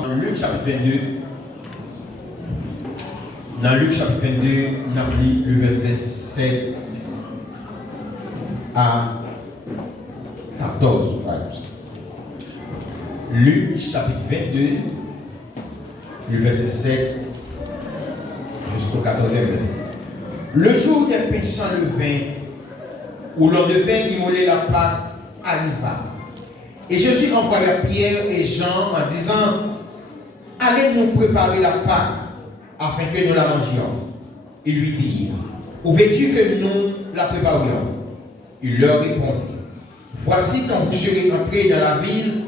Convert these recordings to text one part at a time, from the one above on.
Dans Luc chapitre 22, on a lu le verset 7 à 14. Luc chapitre 22, le verset 7 jusqu'au 14e verset. Le jour des péchants levain, où l'on devait immoler la Pâque, arriva. Et Jésus envoya Pierre et Jean en disant: allez nous préparer la Pâque, afin que nous la mangions. Ils lui dirent: où veux-tu que nous la préparions? Il leur répondit: voici, quand vous serez entrés dans la ville,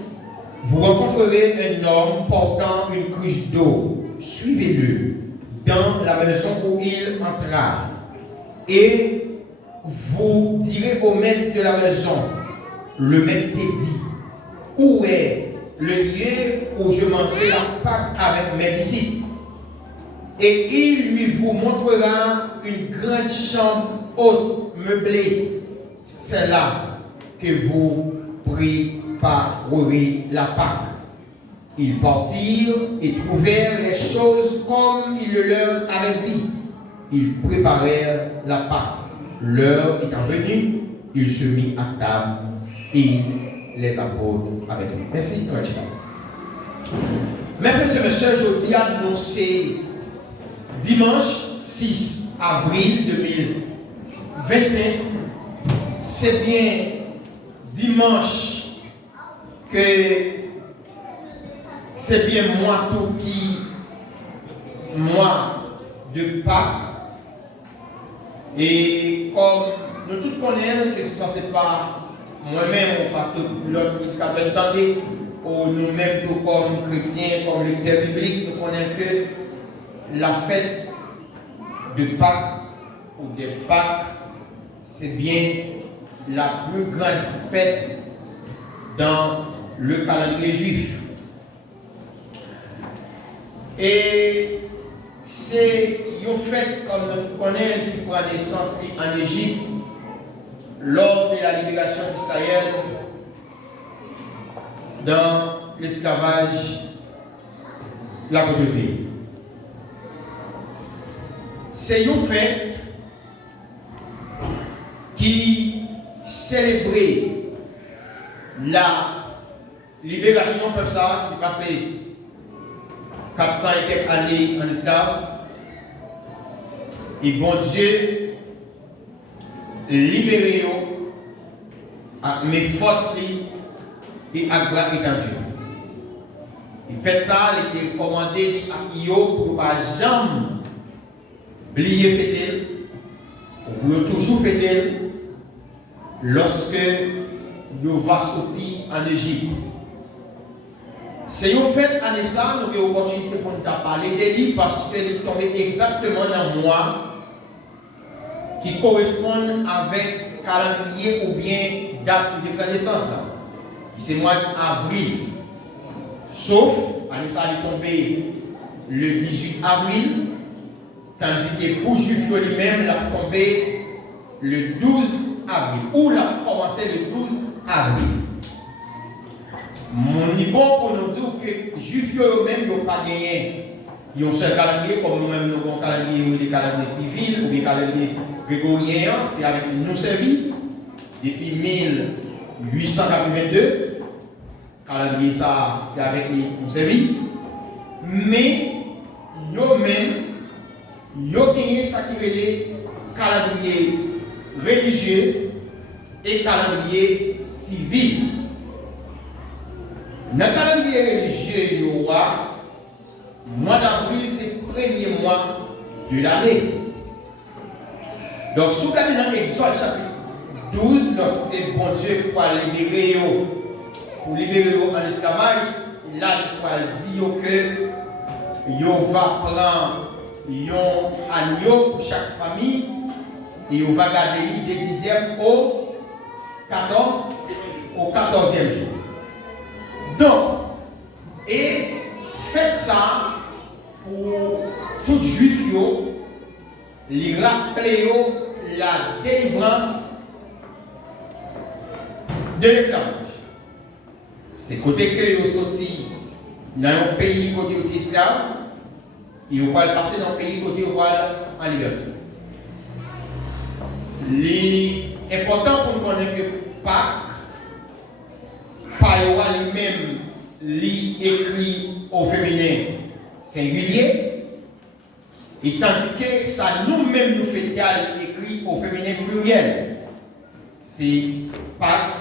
vous rencontrerez un homme portant une cruche d'eau. Suivez-le dans la maison où il entra. Et vous direz au maître de la maison: le maître t'a dit, où est le lieu où je mangerai la Pâque avec mes disciples? Et il lui vous montrera une grande chambre haute, meublée. C'est là que vous préparerez la Pâque. Ils partirent et trouvèrent les choses comme il le leur avait dit. Ils préparèrent la Pâque. L'heure étant venue, il se mit à table et les apôtres avec lui. Merci. Mes frères et sœurs, je dis à nous, c'est dimanche 6 avril 2025. C'est bien dimanche que c'est bien moi tout qui, moi de Pâques. Et comme nous tous connaissons que ça c'est pas moi-même ou pas tout l'autre prédicateur entendez, ou nous-mêmes tout comme chrétiens, comme lecteurs bibliques, nous connaissons que la fête de Pâques ou des Pâques, c'est bien la plus grande fête dans le calendrier juif. Et c'est une fête, comme nous connaissons, qui prend naissance en Égypte lors de la libération d'Israël dans l'esclavage de la pauvreté. C'est une fête qui célébrait la libération comme ça, qui passait 400 et quelques années en esclave. Et bon Dieu libéré mes fautes et à gloire étendue. Il fait ça, il était commandé à Io pour ne pas jamais oublier fêter, pour toujours fêter lorsque nous va sortir en Égypte. C'est une fête année ça, nous avons l'opportunité pour nous parler des livres parce qu'elle tombe exactement dans le mois qui correspondent avec calendrier ou bien date de naissance. C'est le mois d'avril. Sauf, année ça est tombé le 18 avril, tandis que pour Juif lui-même, il a tombé le 12 avril, ou il a commencé le 12 avril. Mon niveau pour nous dire que Juifs eux-mêmes n'ont pas gagné. Ils ont un seul calendrier, comme nous-mêmes nous avons un calendrier, des calendriers civils ou des calendriers grégoriens, c'est avec nous servi depuis 1882. Calendrier, ça, c'est avec nous servi. Mais eux-mêmes, ils ont gagné ça qui est calendrier religieux et calendrier civil. Dans le calendrier religieux, il y aura le mois d'avril, c'est le premier mois de l'année. Donc, si vous regardez dans l'Exode chapitre 12, lorsque bon Dieu pour libérer en esclavage, là, il va dire que il va prendre un agneau pour chaque famille et il va garder des dixièmes au 14e jour. Donc, et faites ça pour tout juif, les rappeler la délivrance de l'esclavage. C'est côté que vous sorti dans un pays côté où esclave, et on va le passer dans un pays côté où en liberté. L'important pour nous connaître que Pâques, Pâques lui-même, écrit au féminin singulier, et tandis que ça nous-mêmes nous fait écrit au féminin pluriel. C'est Pâques,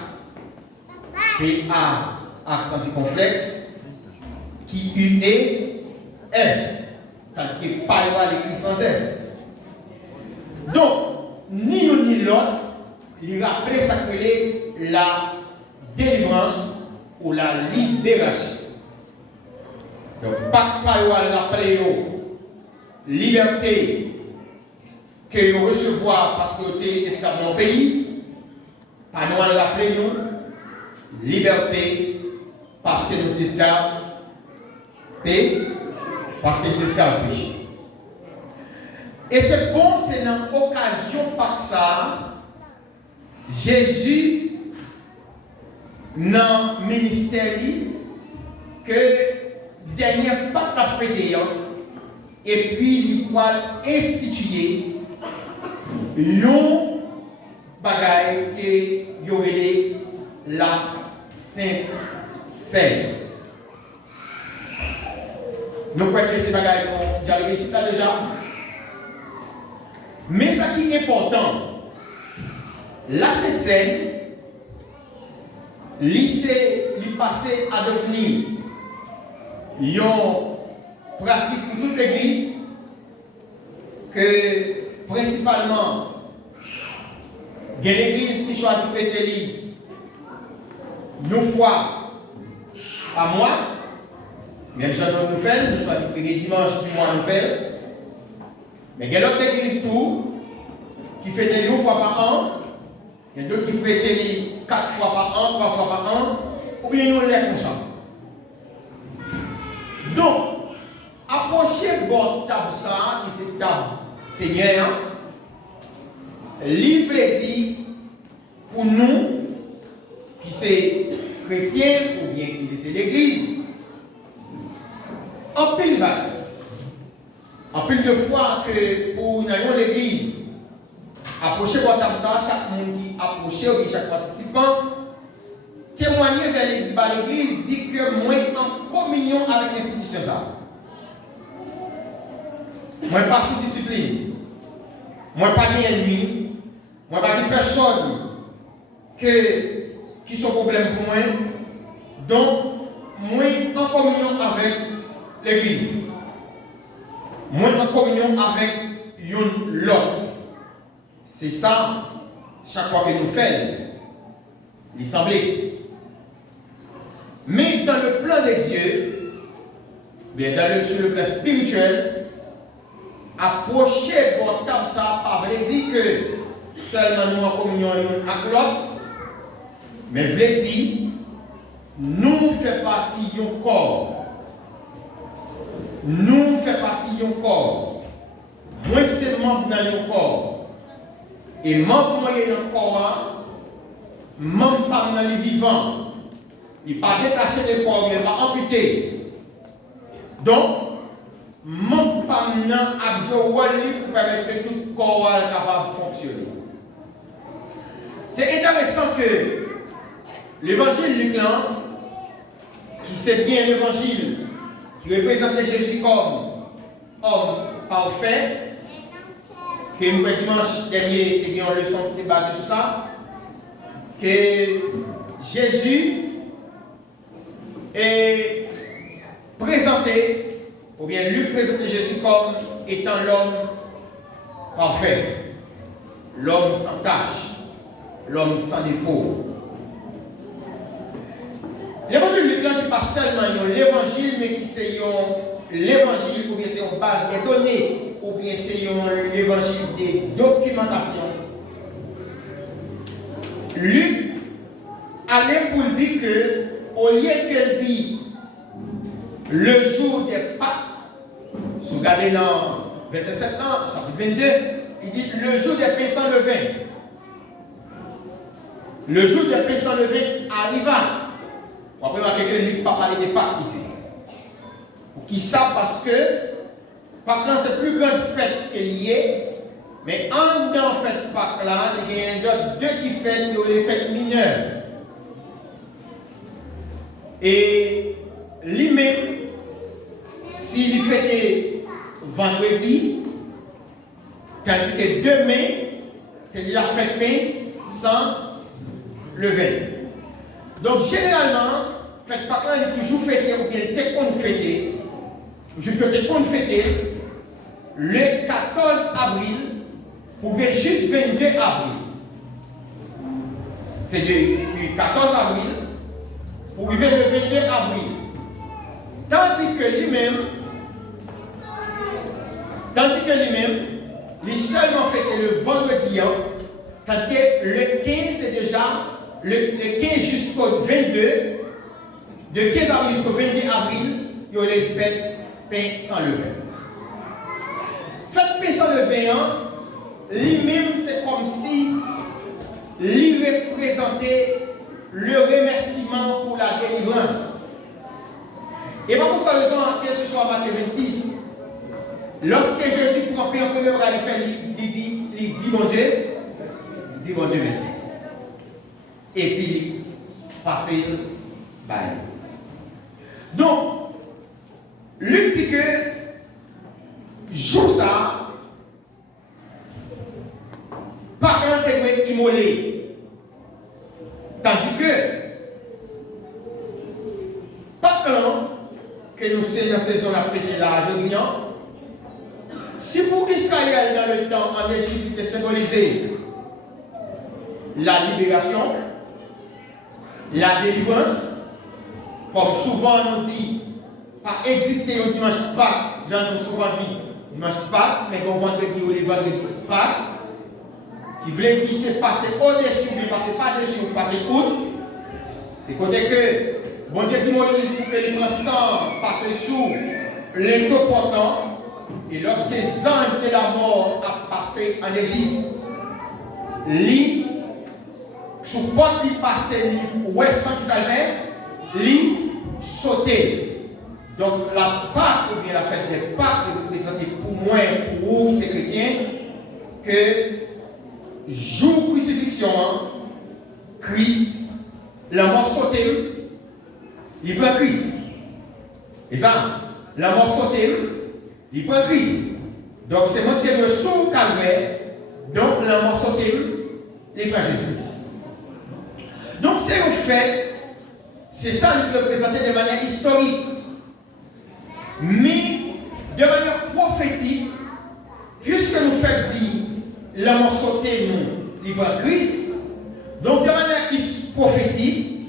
P-A, accent circonflexe, qui U-E-S, tandis que Pâques l'écrit sans S. Donc, ni l'un ni l'autre, il rappelle ça que la délivrance ou la libération. Donc, pas rappeler liberté que vous recevoir parce que vous êtes esclave dans le pays, pas nous rappeler liberté parce que nous sommes esclaves, parce que nous sommes esclaves péché. Et c'est bon, c'est dans l'occasion par ça, Jésus, dans le ministère, que dernier pas qu'a fait et puis il va instituer un bagaille que y aurait la Sainte Seine. Nous croyons que c'est bagaille qu'on dialogue ici déjà. Mais ce qui est important, la Sainte Seine, il passé à devenir une pratique pour toute l'Église, que principalement, il y a l'Église qui choisit de fêter une fois par mois, même Jean de Nouvelle, nous choisissons les dimanches du mois Nouvelle. Mais il y a l'autre église tout qui fait une fois par an, il y a d'autres qui font 4 fois par an, 3 fois par an, ou bien nous les comme ça. Donc, approchez votre table ça, qui c'est table Seigneur, livre dit pour nous, qui c'est chrétien ou bien qui c'est l'église, en pile bagaille. En plus de fois que pour l'église, approcher votre table ça, chaque monde qui approche ou chaque participant, témoigner vers l'église dit que moi en communion avec l'institution ça. Moi pas sous discipline. Moi pas d'ennemi. Moi pas de personne qui sont problème pour moi. Donc, moi en communion avec l'église. Moi en communion avec l'autre. C'est ça, chaque fois que nous faisons, l'assemblée. Mais dans le plan de Dieu, bien sur le plan spirituel, approcher votre table, ça ne veut dire que seulement nous en communion avec l'autre, mais veut dire nous faisons partie du corps. Nous faisons partie du corps. Moi, c'est membre dans le corps. Et membre moyen dans le corps, membre dans le vivant. Il n'est pas détaché du corps, il n'est pas amputé. Donc, membre dans l'abjoué pour permettre que tout le corps soit capable de fonctionner. C'est intéressant que l'évangile Luc, qui c'est bien l'évangile, qui représentait Jésus comme homme parfait, que nous, dimanche dernier, et bien, en leçon qui est basée sur ça, que Jésus est présenté, ou bien Luc présentait Jésus comme étant l'homme parfait, l'homme sans tache, l'homme sans défaut. L'évangile de Luc n'est pas seulement l'évangile, mais qui c'est l'évangile, ou bien c'est une base des données, ou bien c'est l'évangile des documentations. Luc allait pour dire que, au lieu qu'elle dit le jour des Pâques, si vous regardez dans verset 7, chapitre 22, il dit le jour des pains sans levain. Le jour des pains sans levain arriva. Après, il va quelqu'un ne pas parler des Pâques ici. Qui ça parce que, par contre, c'est plus grande fête qu'il y est, mais en dedans fête Pâques là, il y a d'autres deux qui fêtes, les fêtes mineures. Et lui-même, s'il fêtait vendredi, tandis que demain, c'est la fête sans levain. Donc généralement, fête Pâques là, il est toujours fêté, ou bien il était qu'on fêté. Je faisais qu'on fêter le 14 avril pour juste 22 avril. C'est du 14 avril pour le 22 avril. Tandis que lui-même, il seulement fêté le vendredi, tandis que le 15 c'est déjà le 15 jusqu'au 22, de 15 avril jusqu'au 22 avril, il y aurait fait pain sans levain. Faites pain sans levain, lui-même c'est comme si il représentait le remerciement pour la délivrance. Et pas pour ça le son que ce soit Matthieu 26. Lorsque Jésus prend pain en premier bras, il dit mon Dieu, merci. Et puis passer bye. Donc Luc dit que jour ça, par contre, il est immolé. Tandis que, par contre, que nous sommes dans cette saison africaine là, je dis, si pour Israël dans le temps en Égypte de symboliser la libération, la délivrance, comme souvent on dit, pas exister au dimanche Pâques, j'en ai souvent dit dimanche Pâques, mais qu'on vendredi ou les vendredis Pâques, qui voulait dire c'est passer au-dessus, mais passer pas dessus, ou passer outre. C'est côté que, bon Dieu dit Moïse pour que les sang passent sous l'étau portant, et lorsque les anges de la mort a passé en Égypte, lui, sous porte il passait, ouais, sans qu'il savait, lui sautait. Donc la Pâque, ou bien la fête des Pâques, est représentée pour moi, pour vous, ces chrétiens, que jour crucifixion, Christ, la mort sauté, il prend Christ. Et ça, la mort sauté, il prend Christ. Donc c'est monté le sous calvaire, donc la mort sauté, il prend Jésus-Christ. Donc c'est un fait, c'est ça qui est représenté de manière historique. Mais de manière prophétique, puisque nous faisons dire la mort sauté nous, libre Christ, donc de manière prophétique,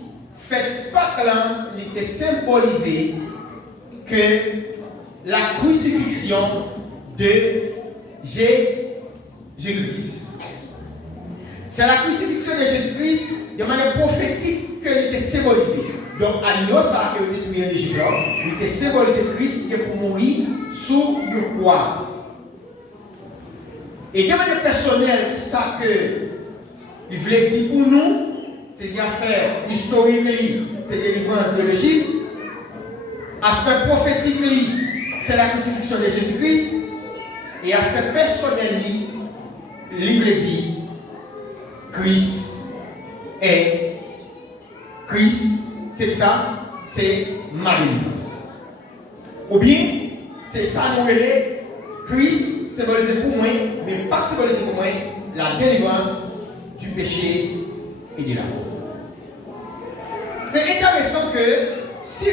fait Pâques là, il était symbolisé que la crucifixion de Jésus-Christ. C'est la crucifixion de Jésus-Christ de manière prophétique qu'il était symbolisé. Donc, à l'Inosa, qui a été tué en Égypte, il était symbolisé Christ qui est pour mourir sous le croix. Et de manière personnelle, ça que il voulait dire pour nous, c'est l'aspect historique, c'est délivrance de l'Égypte. Aspect prophétique, c'est la crucifixion de Jésus-Christ. Et aspect personnel, il voulait dire Christ, c'est ça, c'est ma délivrance. Ou bien, c'est ça nous relève, Christ symbolisé pour moi, mais pas symbolisé pour moi, la délivrance du péché et de la mort. C'est intéressant que si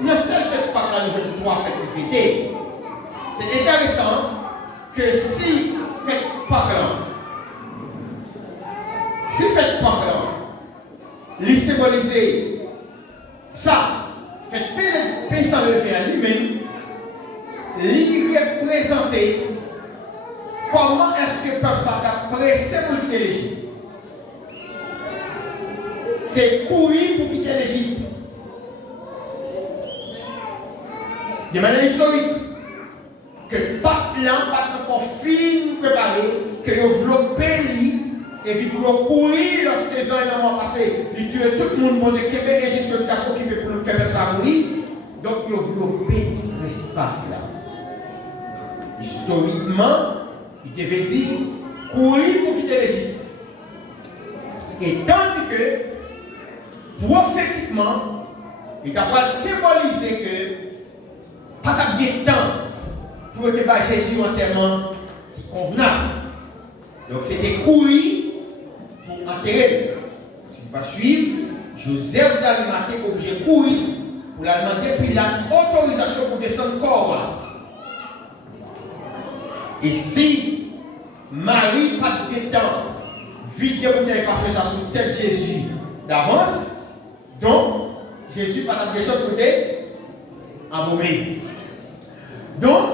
nous ne faites pas la nouvelle trois fêtes de fêter, c'est intéressant que si faites pas là, les symboliser ça, faites paix sans le faire lui-même, lui représenter comment est-ce que le peuple s'est pressé pour quitter l'Égypte. C'est courir pour quitter l'Égypte. De manière historique, que pas là, pas encore fin préparé, que vous voulez payer et puis pour courir lorsque les ans ont passé, ils tuent tout le monde pour dire que l'Égypte est occupé pour nous faire ça mourir. Donc, vous voulez payer tout cette Pâques-là. Historiquement, il devait dire courir pour quitter l'Égypte. Et tandis que, prophétiquement, il a symbolisé que pas de temps pour que Jésus enterrement qui convenable. Donc c'était courir pour enterrer. Si vous ne suivre, Joseph d'Arimathée est obligé de courir pour l'alimenter, puis il a autorisation pour descendre corps. Et si Marie pas de temps, vite que vous n'avez pas fait ça sur tête Jésus d'avance, donc Jésus pas de choses pour abomé. Donc,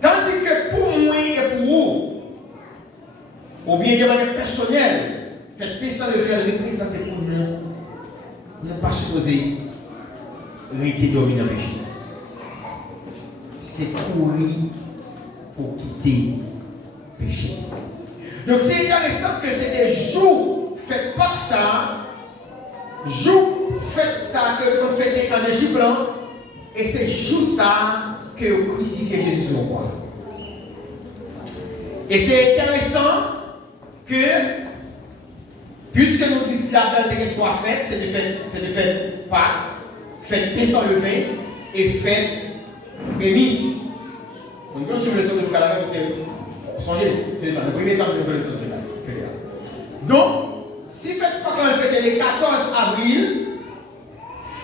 tandis que pour moi et pour vous, ou bien de manière personnelle, faites paix sans le faire représenter pour nous, nous ne pas supposer rester dominant le péché. C'est courir pour quitter le péché. Donc c'est intéressant que c'est des jours, faites pas ça, jours, faites ça que vous faites en Égypte blanc, et c'est juste ça que vous crucifiez Jésus sur le croix. Et c'est intéressant que, puisque nous disons là-dedans qu'il y a trois fêtes, c'est des fêtes Pâques, fête pain sans levain et fête prémisse. On peut suivre le son de Calais, vous songez, c'est ça, le premier temps de le son de Calais. Donc, si fête Pâques, on fête le 14 avril,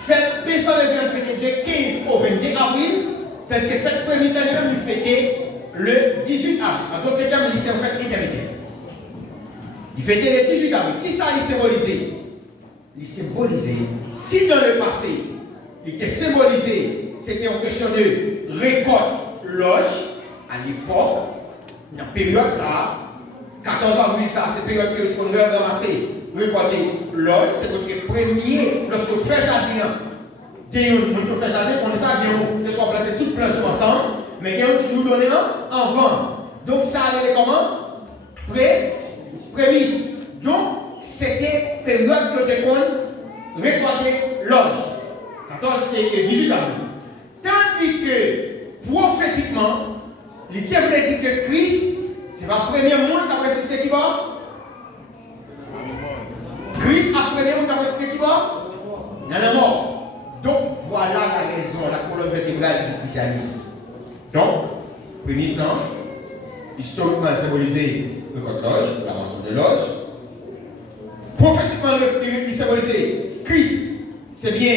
fête pain sans levain, on fête du 15 au 22 avril, fête prémisse, on fête le 18 avril. En d'autres termes, il s'est en fait intermédiaire. Il fêtait le 18 avril. Qui ça il symbolisait? Il symbolisait, si dans le passé, il était symbolisé, c'était en question de récolte loge, à l'époque, dans la période ça, 14 avril ça, c'est la période qu'on a ramassé, récolter loge, c'est le premier, lorsque vous faites jardin, on fait jardin, on est ça, on soit planté toutes plantes ensemble, mais on nous donne en vente. Donc ça allait comment? Prémisse. Donc, c'était période de récolter l'orge. 14 et 18 avril. Tandis que, prophétiquement, les qui voulaient dire que Christ, c'est la première monde qui a ressuscité qui va? Christ a premier monde qui a ressuscité qui va? Dans la mort. Donc, voilà la raison, la colonne vertébrale du christianisme. Donc, prémisse, historiquement symbolisé le code loge, la mention de loge. Prophétiquement, il symbolisé Christ, c'est bien.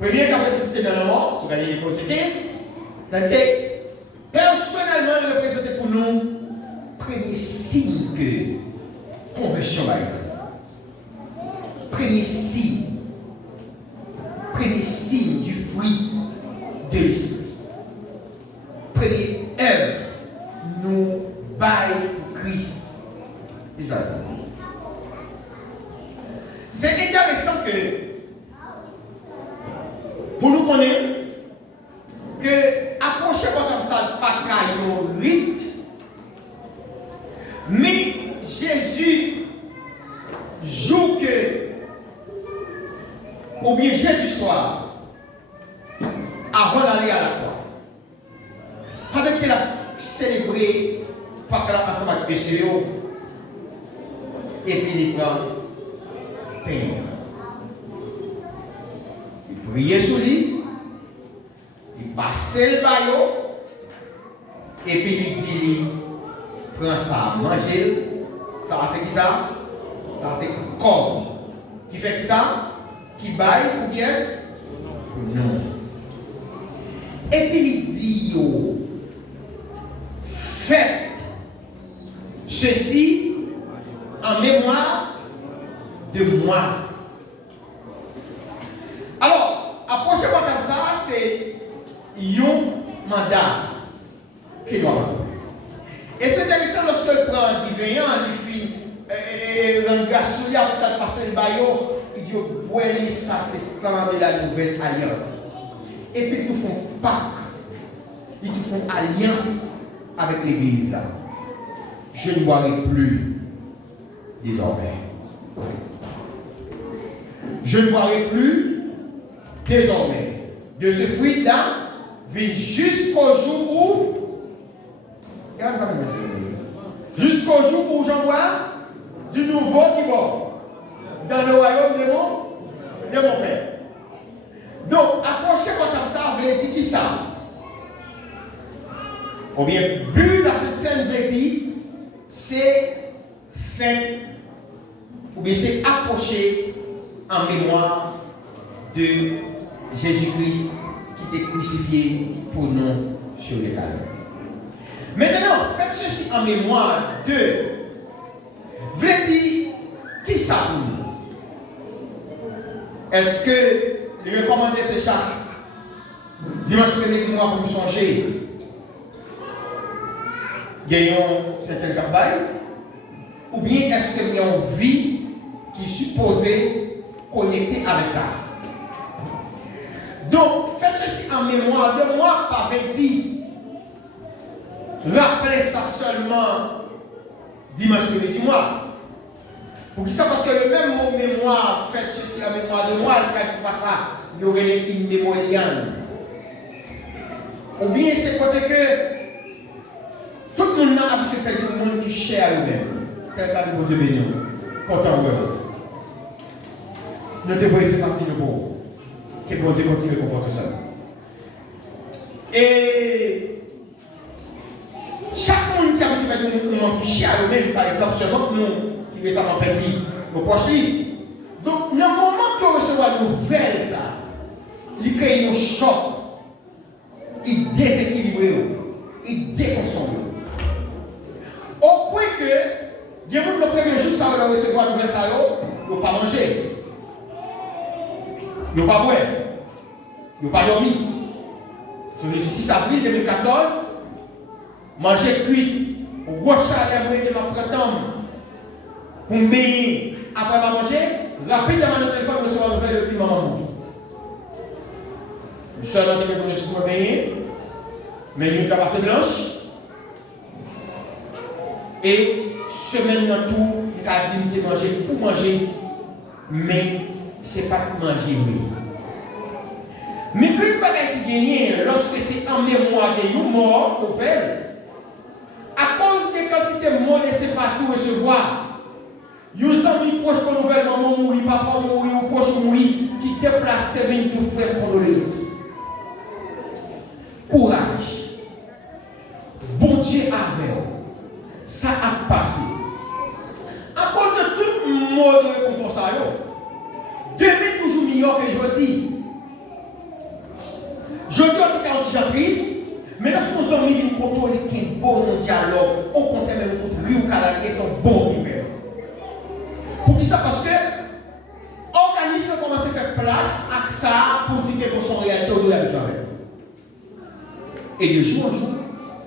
Premier qui a ressuscité dans la mort, sur Galilée 15. Personnellement, il représente pour nous premier signe que conversion va être. Premier signe du fruit de l'esprit. Première œuvre, nous baillons pour Christ. C'est ça. C'est intéressant que, pour nous connaître, que approcher comme ça, pas qu'un rite, mais Jésus joue que, ou bien jeudi soir, avant d'aller à la croix, pendant qu'il a célébré Pâques là ensemble avec péché, et puis il prend pain. Il priait sur lui, il passait le baillot, et puis il dit, prends ça, mangez, ça c'est qui ça? Ça c'est corps. Qui fait qui ça? Qui baille pour qui est-ce? Non. Et puis il dit, faites ceci en mémoire de moi. Alors, approchez-moi comme ça, c'est un mandat qu'il doit avoir. Et c'est intéressant lorsque le prend du veillant, il fait un gars sous lui, après ça passe le baillot, il dit, ouais, ça c'est sang de la nouvelle alliance. Et puis ils nous font Pâques, ils nous font alliance avec l'église là. Je ne boirai plus désormais. Je ne boirai plus désormais de ce fruit là vient jusqu'au jour où. Jusqu'au jour où j'en vois du nouveau qui va dans le royaume de mon Père. Donc, approcher comme ça, veut dire qui ça? Ou bien, but dans cette scène veut dire, c'est faire, ou bien c'est approcher en mémoire de Jésus-Christ qui était crucifié pour nous sur les calvaires. Maintenant, faites ceci en mémoire de, veut dire qui ça pour nous? Est-ce que les recommandés c'est chaque dimanche premier du mois pour nous changer? Gagnons certaines campagnes? Ou bien est-ce qu'il y a une vie qui est supposée connecter avec ça? Donc, faites ceci en mémoire de moi, pas dit. Rappelez ça seulement dimanche premier du mois. Pour qui ça? Parce que le même mot mémoire, faites ceci en mémoire de moi, il ne pas ça, il y aurait une mémoire. Ou bien c'est côté que tout le monde a habitué de faire du monde qui cher à lui-même. C'est le cas de mon Dieu béni. Content de nous te voyez, c'est parti de vous. Que bon Dieu continue de comporter ça. Et chaque monde qui a habitué de faire du monde qui cher à lui-même, par exemple, seulement nous, qui récemment petit, nos proches. Donc, dans le moment qu'on reçoit la nouvelle, ça, il crée un choc, il déséquilibre, il déconsomme. Au point que, il y a le premier jour, ça va recevoir la nouvelle, ça, il ne va pas manger. Il ne va pas boire. Il ne va pas dormir. Sur le 6 avril 2014, manger cuit, au gros chaleur, pour être ma printemps. Pour me après manger, rapidement dans le téléphone, je recevoir la nouvelle de maman. Je suis allé pour je suis baigné, mais il y a une capace blanche. Et semaine dans tout, il a dit que manger pour manger, mais ce n'est pas pour manger, oui. Mais plus de bagaille qui gagne, lorsque c'est en mémoire de nous morts, au fait, à cause des quantités de mots laissés partir recevoir. Yo amis proche pour nouvelle maman mourir, papa mourir, ou proche mourir, qui déplace venir nous faire condoléances. Courage. Bon Dieu avec. Ça a passé. À cause de tout le mode de réconfort, ça demain toujours meilleur que jeudi. Jeudi, on est anti-jatrice, mais lorsqu'on s'en met une contrôle qui est bon dialogue, au contraire, même contre lui ou Calagué sont bons niveaux. Pour qui ça? Parce que l'organisme commence à faire place à ça pour dire que son réalité au delà de toi. Et de jour en jour,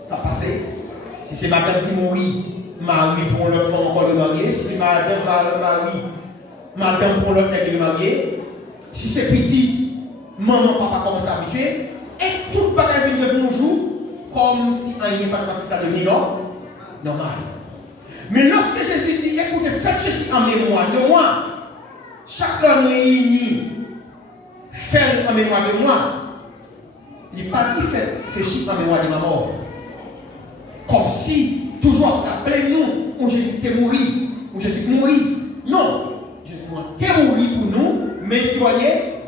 ça passait. Si c'est madame qui mourit, mari pour l'autre femme encore de marier. Si c'est madame, mari, madame pour l'autre qui est mariée. Si c'est petit, maman, papa commence à habituer. Et tout le bagage vient de nos jours, comme si rien n'est pas passé ça de normal. Mais lorsque Jésus dit, écoutez, faites ceci en mémoire de moi, chaque homme réuni, faites en mémoire de moi, il n'est pas dit, faites ceci en mémoire de ma mort. Comme si, toujours, rappelez-nous, où Jésus était mort, où Jésus est mort. Non, Jésus était mort pour nous, mais il voyait,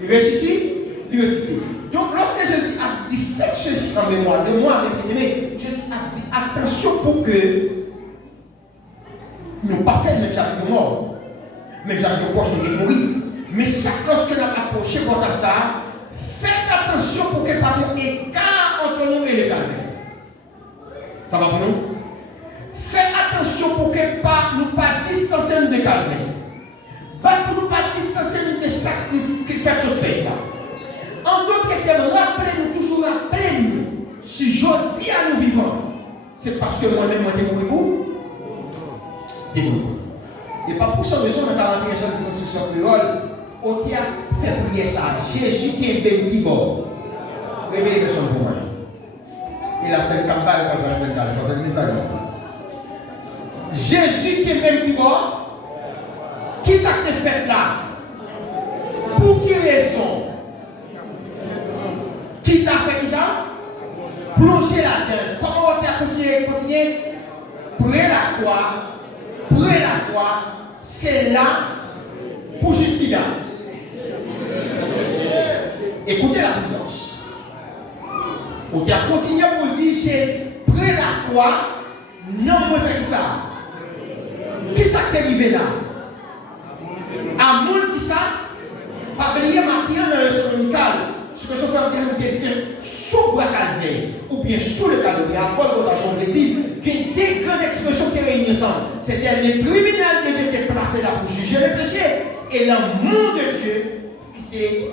il ressuscite, il ressuscite. Donc, lorsque Jésus a dit, faites ceci en mémoire de moi, mais Jésus a dit, attention pour que nous pas fait même Jacques de mort, même Jacques de proche de mourir. Mais chaque lorsque nous approchons comme ça, faites attention pour qu'il n'y ait pas d'écart entre nous et le calvaire. Ça va pour nous? Faites attention pour que nous pas distancer nous de calvaire. Pour nous pas distancer nous de ça qui fait ce fait là. En d'autres termes, rappelez-nous, toujours rappelez-nous, si je dis à nous vivants, c'est parce que moi-même, moi, je suis mort. Et pas pour ça, mais on a 41 ans de construction créole, on a fait prier ça. Jésus qui est bien qui mort. Réveillez le son pour moi. Et la scène campagne, quand la scène campagne, quand elle met ça. Jésus qui est bien qui mort, qui ça te fait là? Pour quelle raison? Qui t'a fait ça? Plonger là-dedans. Comment tu as continué? Près la croix, c'est là pour justifier. Écoutez la prudence. On a continué pour dire, j'ai près la croix, non, moi fait ça. Qui ça t'est arrivé là? À mon qui ça? Pas oublier marqué dans le syndical. Ce que ce soit bien dit que sous le calvaire, ou bien sous le calvaire, à Paul Godachon dit, qu'il y a des grandes expressions qui réunissent ensemble. C'était les criminels qui étaient placés là pour juger les péchés, et l'amour de Dieu qui était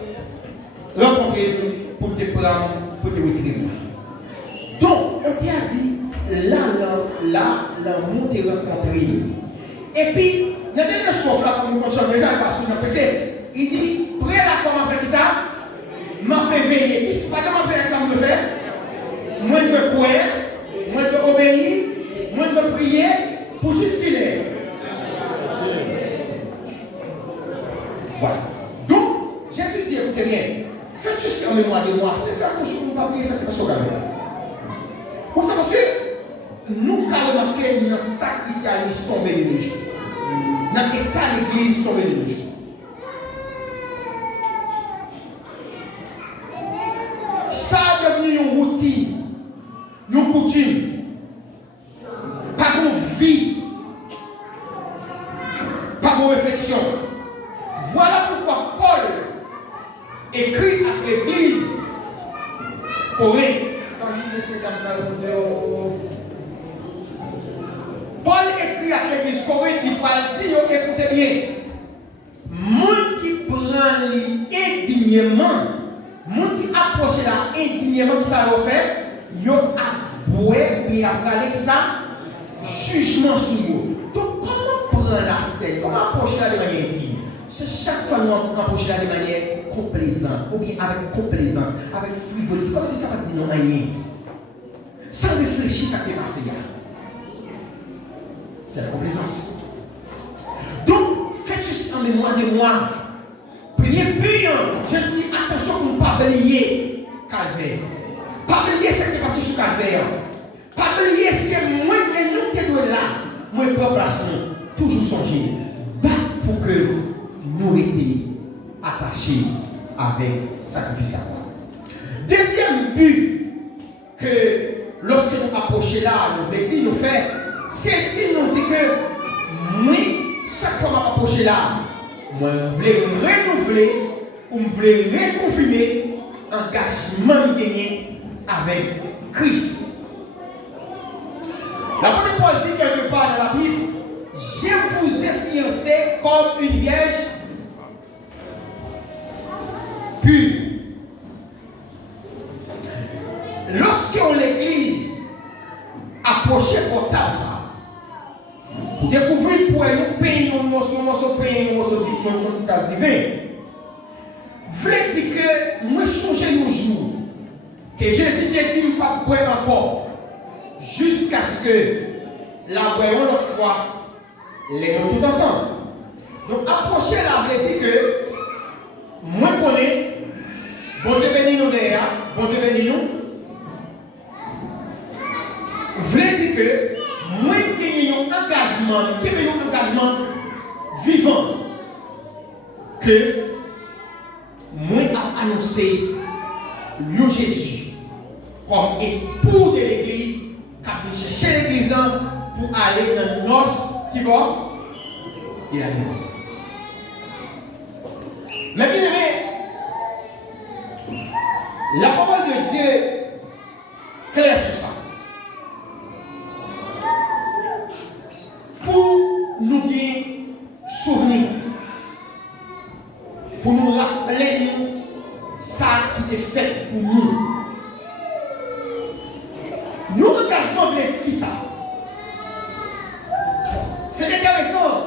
rencontré pour te prendre, pour te retirer. Donc, on t'a dit, là, l'amour t'est rencontré. Et puis, il y a des choses là, comme nous consommons déjà, parce qu'on a péché. Il dit, près là, comment faire ça? M'a veillé. Il ne pas comment faire ça, me faire. Moi, je veux croire, moi, je veux obéir, moi, je veux prier pour justifier. Voilà. Donc, Jésus dit, écoutez bien, faites ceci en mémoire de moi, c'est faire attention pour ne pas prier cette personne. Pour ça, parce que nous avons remarqué dans le sacrifice tombé de l'église. Dans l'état de l'église tombé de l'église. Ça a devenu une routine, une coutume, pas de vie, pas de réflexion. Voilà pourquoi Paul écrit à l'église Corinthe. Paul écrit à l'église Corinthe, il va dire, écoutez bien, monde qui prend indignement, monde qui approche là indignement, qui ça va faire, il a boire, il a parlé ça, jugement sur vous. Donc, comment prendre la scène, comment approcher là de manière indigne? C'est chaque fois nous approcher là de manière complaisante, ou bien avec complaisance, avec frivolité, comme si ça va dire non rien. Sans réfléchir, ça fait passer là. C'est la complaisance. Donc, faites ceci en mémoire de moi. Priez payant. Jésus dit attention pour ne pas balayer calvaire. Pas balayer ce qui est passé sur calvaire. Pas balayer c'est moi et nous qui sommes là. Moi, propre place, toujours songer. Battre pour que nous étions attachés avec sacrifice à moi. Deuxième but que lorsque nous approchons là, nous voulons dire, nous faire, c'est qu'il nous dit que moi, chaque fois que nous approchons là, moi, je voulais renouveler ou je voulais reconfirmer l'engagement gagné avec Christ. L'apôtre Paul dit quelque part dans la Bible, je vous ai fiancé comme une vierge pure. Lorsque l'église approchait portable ça, vous découvrez pour nous payer un morceau de casse divin. Voulez dire que moi changer nos jours, que Jésus dit qu'il ne pas boire encore, jusqu'à ce que la boirons l'autre fois, les deux tout ensemble. Donc approcher là, veut dire que moi connais, bon Dieu béni nous derrière, bon Dieu béni nous. Voulez dire que moi qui ai un engagement vivant que moi a annoncé le Jésus comme époux de l'église qui a cherché l'église pour aller dans le noces qui va il a dit. Mais bien aimé, la parole de Dieu claire sur ça. Pour nous bien souvenir, pour nous rappeler ça qui est fait pour nous. Nous regardons qui ça. C'est intéressant.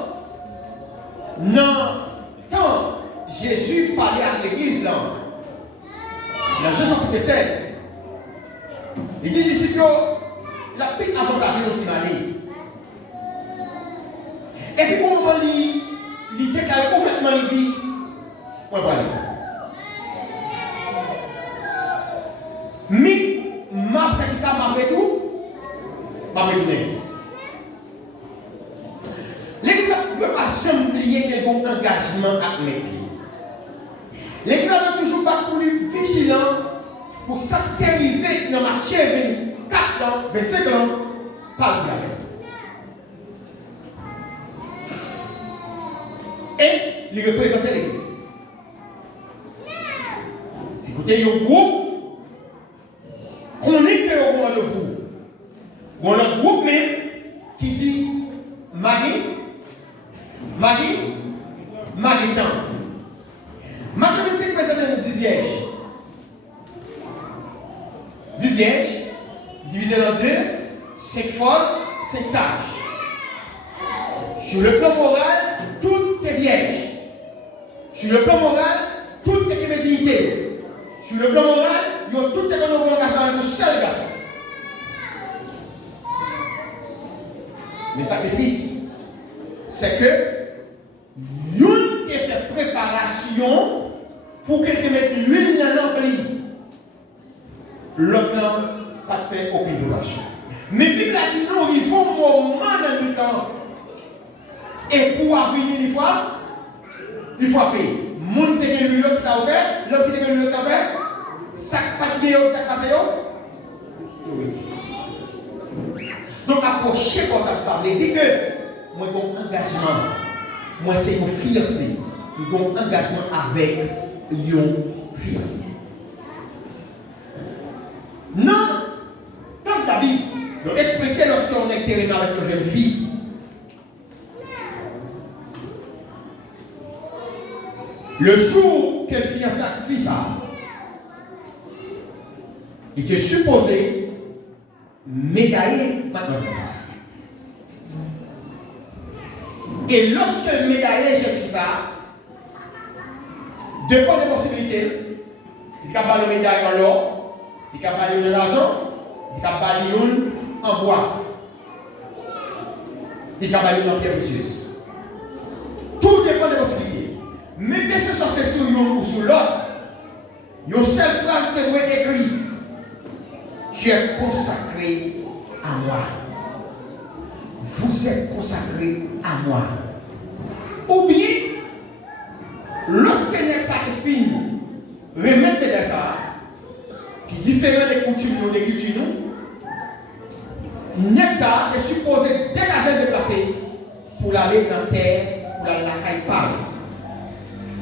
Non, quand Jésus parlait à l'église, dans Jean chapitre 16, il dit ici que la paix avantageuse aussi d'aller. Et puis, pour nous, il déclare complètement, il dit, on va aller. pas retourner. L'Église ne peut pas jamais oublier qu'il y a un engagement à mettre. L'Église doit toujours pas plus vigilant pour s'arriver dans Matthieu 24 ans, 25 ans, par le diable. Et il représente l'Église. Si vous avez un groupe, qu'on est au moment de vous, ou on a un groupe même qui dit Marie, tant. Matthieu 25 présente 10 sièges. 10 sièges, divisé en deux, 5 folles, 5 sages. Sur le plan moral, tout est vierge. Sur le plan moral, tout est médiumnité. Sur le plan moral, il y a tout est engagement avec un seul garçon. Mais ça fait triste. C'est que l'une qui fait préparation pour que tu mettes l'huile dans l'ampli. L'autre n'a pas fait aucune préparation. Mais Bible a dit non, il faut un moment dans le temps. Et pour venir il faut payer. Moun te gen l'huile qui ça fait, l'autre qui te gen l'huile qui ça fait, ça pas de guéo, ça passe yo. Donc approcher comme ça, veut dire que moi j'ai un engagement. Moi c'est un fiancé. J'ai un engagement avec un fiancé. Non, comme la Bible nous expliquer lorsqu'on est terminé avec une jeune fille. Le jour qu'elle fit un sacrifice, il était supposé médailler mademoiselle. Et lorsque médailler j'ai fait ça, deux points de possibilités. Il y a pas le médaille en or, il y a pas de l'argent, il y a pas de en bois, il y a pas de en pierre précieuse. Tout dépend des possibilités. Mettez ce sur l'un ou sur l'autre. Il y a une seule phrase que vous avez écrite. Tu es consacré à moi. Vous êtes consacré à moi. Ou bien, lorsque les sacrifices remettent de ça, qui est différent des coutumes ou des cultures, Nexa est supposé dégager de placer pour aller dans la terre, pour aller la caille par.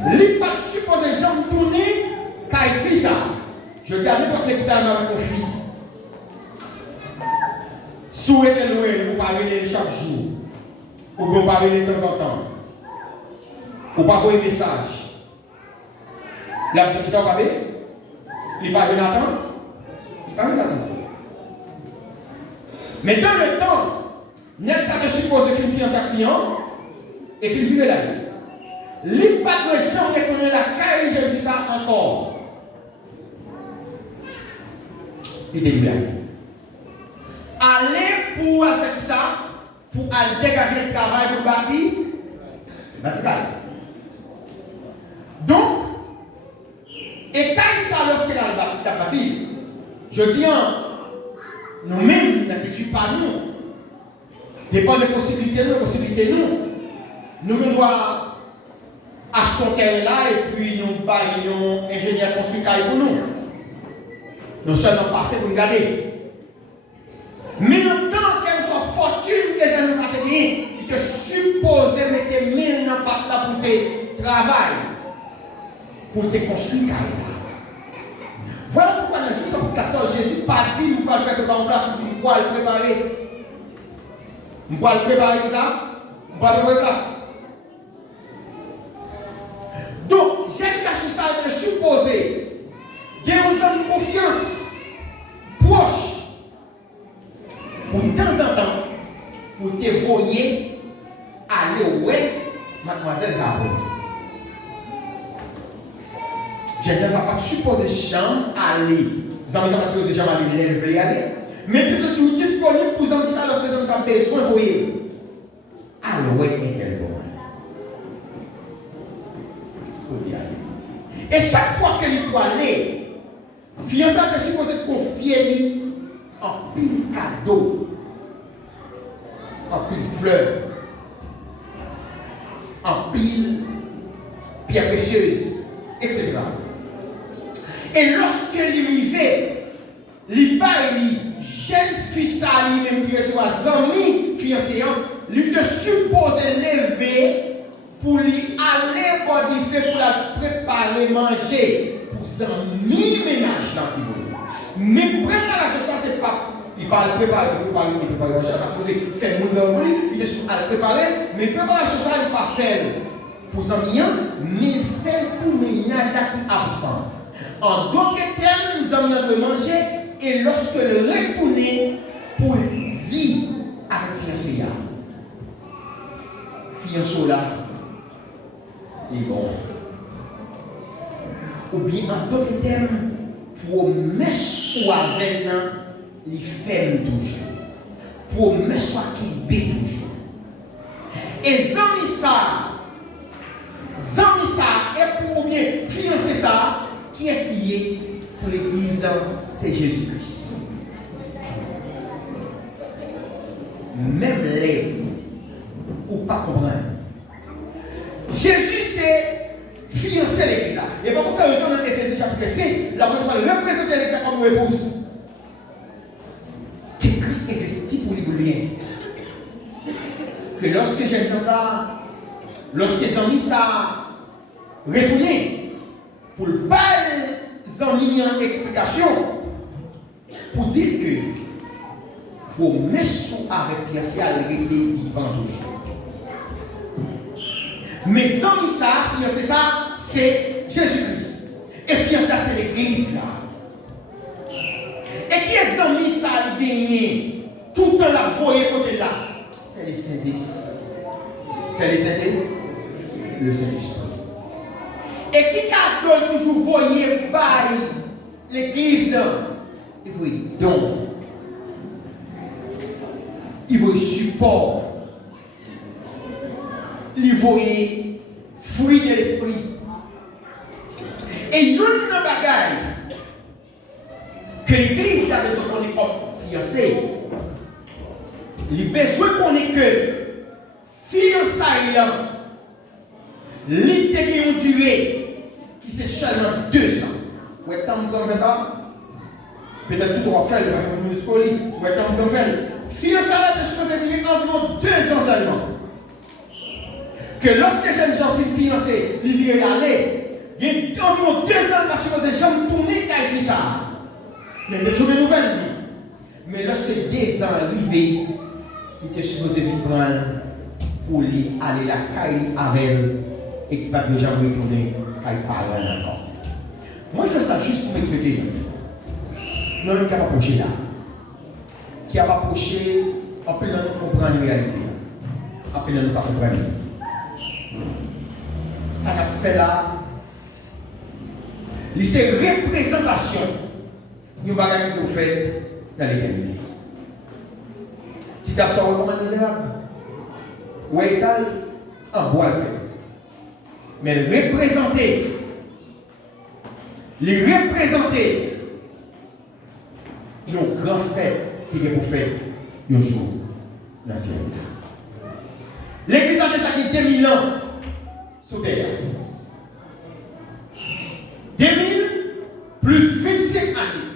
Il n'est pas supposé jamais tourner car il fait ça. Je dis à n'importe quel temps avec mon fils. Souhaitez louer, vous parlez chaque jour. Ou vous parlez de temps en temps. Ou pas envoyer un message. La petite ça, vous savez, il parle de Nathan. Il parle de Nathan. Mais dans le temps, Nelsa est supposé qu'il fiance à client et puis il vivait la vie. L'impact de gens qui connaissent la caille, j'ai vu ça encore. Il était bien. Allez pour faire ça, pour aller dégager le travail pour bâtir. Donc, et quand ça, lorsqu'il a le bâti, je dis, nous-mêmes, nous n'activons pas nous. Dépend des possibilités, nous devons acheter un terrain là et puis nous baillons ingénieur constructeur pour nous. Nous seulement passer pour regarder. Mais le temps qu'elle soit fortune que j'ai nous fait dire, que supposé mettre 1000 dans pour tes travail, pour tes construire. Voilà pourquoi dans Jésus 14, Jésus pas dit nous pouvons faire en place, nous pouvons le préparer. Nous pouvons le préparer ça, nous pouvons le place. Donc, j'ai qu'à sur ça de supposer qu'il y a une confiance proche pour de temps en temps pour te voyer aller où est mademoiselle Zaro. J'ai dit ça pas supposé chambre aller. Vous avez pas supposé chambre aller, il veut y aller. Mais tu es toujours disponible pour ça lorsque vous avez besoin de voyer. Alors, où est quel moment? Et chaque fois qu'elle peut aller, fiancée est supposée confier en pile cadeau. en pile fleurs, en pile pierre précieuse, etc. Et lorsque l'arrivée, il parle, jeune fils à lui-même qui reçoit amis fiancé, il te suppose lever pour lui aller pour la préparer manger pour son ménage dans le monde. Mais préparation ça c'est pas il parle préparer manger parce que c'est faire mon dans lui, il est à préparer, mais préparation ça il pas faire pour son mais il fait pour ménage qui absent. En d'autres termes, nous allons le manger et lorsque le retourner pour dire avec fiancé fiancé là il est bon. Ou bien en d'autres termes, promesse ou avec les fermes toujours. Promesse ou qui bé toujours. Et Zamissa est pour bien financer ça. Qui est lié pour l'église, c'est Jésus-Christ. Même les ou pas comprendre. Jésus c'est fiancé l'église. Et pas pour ça, nous sommes dans Éphésiens chapitre 5, là on parle de représenter l'église comme une épouse. Que Christ investit pour lui bien. Que lorsque j'ai dit ça, lorsque j'ai mis ça, retourner. Pour le bal en explication, pour dire que pour mettre son arrêt fiancé à l'égalité vivant toujours. Mais sans ça, fiancé ça, c'est Jésus-Christ. Et fiancé ça, c'est l'église là. Et qui est sans ça à gagner tout le temps la voyez côté là? C'est les Saint-Esprit. C'est les Saint-Esprit. Le Saint-Esprit. Et qui doit toujours voyer par l'église, il veut don, il veut support, il veut fruit de l'esprit. Et il y a une bagaille que l'église a besoin qu'on est comme fiancé. Il a besoin qu'on est que fiançailles, l'idée ont duré. Qui c'est seulement 2 ans. Où est-ce qu'on fait ça? Peut-être tout on va faire, nous scoli. Où est-ce qu'on fait? Fiançailles, je suppose que c'est environ 2 ans seulement. Que lorsque jeune gens finissent fiancés, ils viennent aller, il y a environ 2 ans parce que ces gens tournent qui fait ça. Mais il y a toujours des nouvelles. Mais lorsque 2 ans arrivent, il était supposé venir prendre pour lui aller la caille avec elle et qui va déjà retourner. Encore. Moi, je fais ça juste pour m'écouter. Non, qui a approché là. Qui a approché, en plus, nous comprendre la réalité. En plus, nous pas comprendre. Ça a fait là. C'est représentation du bagage que vous faites dans l'éternité. Si tu as besoin de comment misérable, ou étal, en bois le fait. Mais les représenter nos grands faits qui est pour faire un jour dans le ciel. L'église a déjà dit 2000 ans sous terre. 2000 plus 25 années.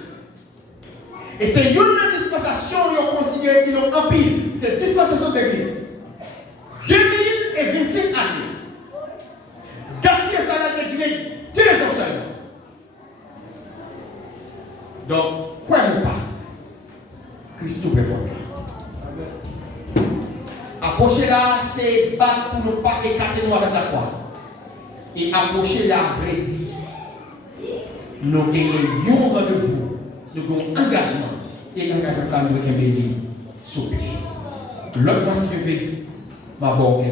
Et c'est une dispensation qu'on considère qu'ils ont en pile. C'est dispensation de l'église. 2000 et 25 années. Gaspiller ça a duré 2 ans seulement. Donc, quoi nous pas? Christ tout répond. Approcher là, c'est battre pour ne pas écarter nous avec la croix. Et approcher là, vrai dit, nous avons un rendez-vous, nous avons un engagement. Et l'engagement, ça nous avons béni sous pied. L'autre constitué, ma bonne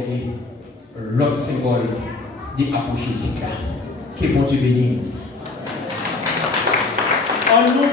l'autre symbole d'approcher ici là. Que bon Dieu bénisse. En nous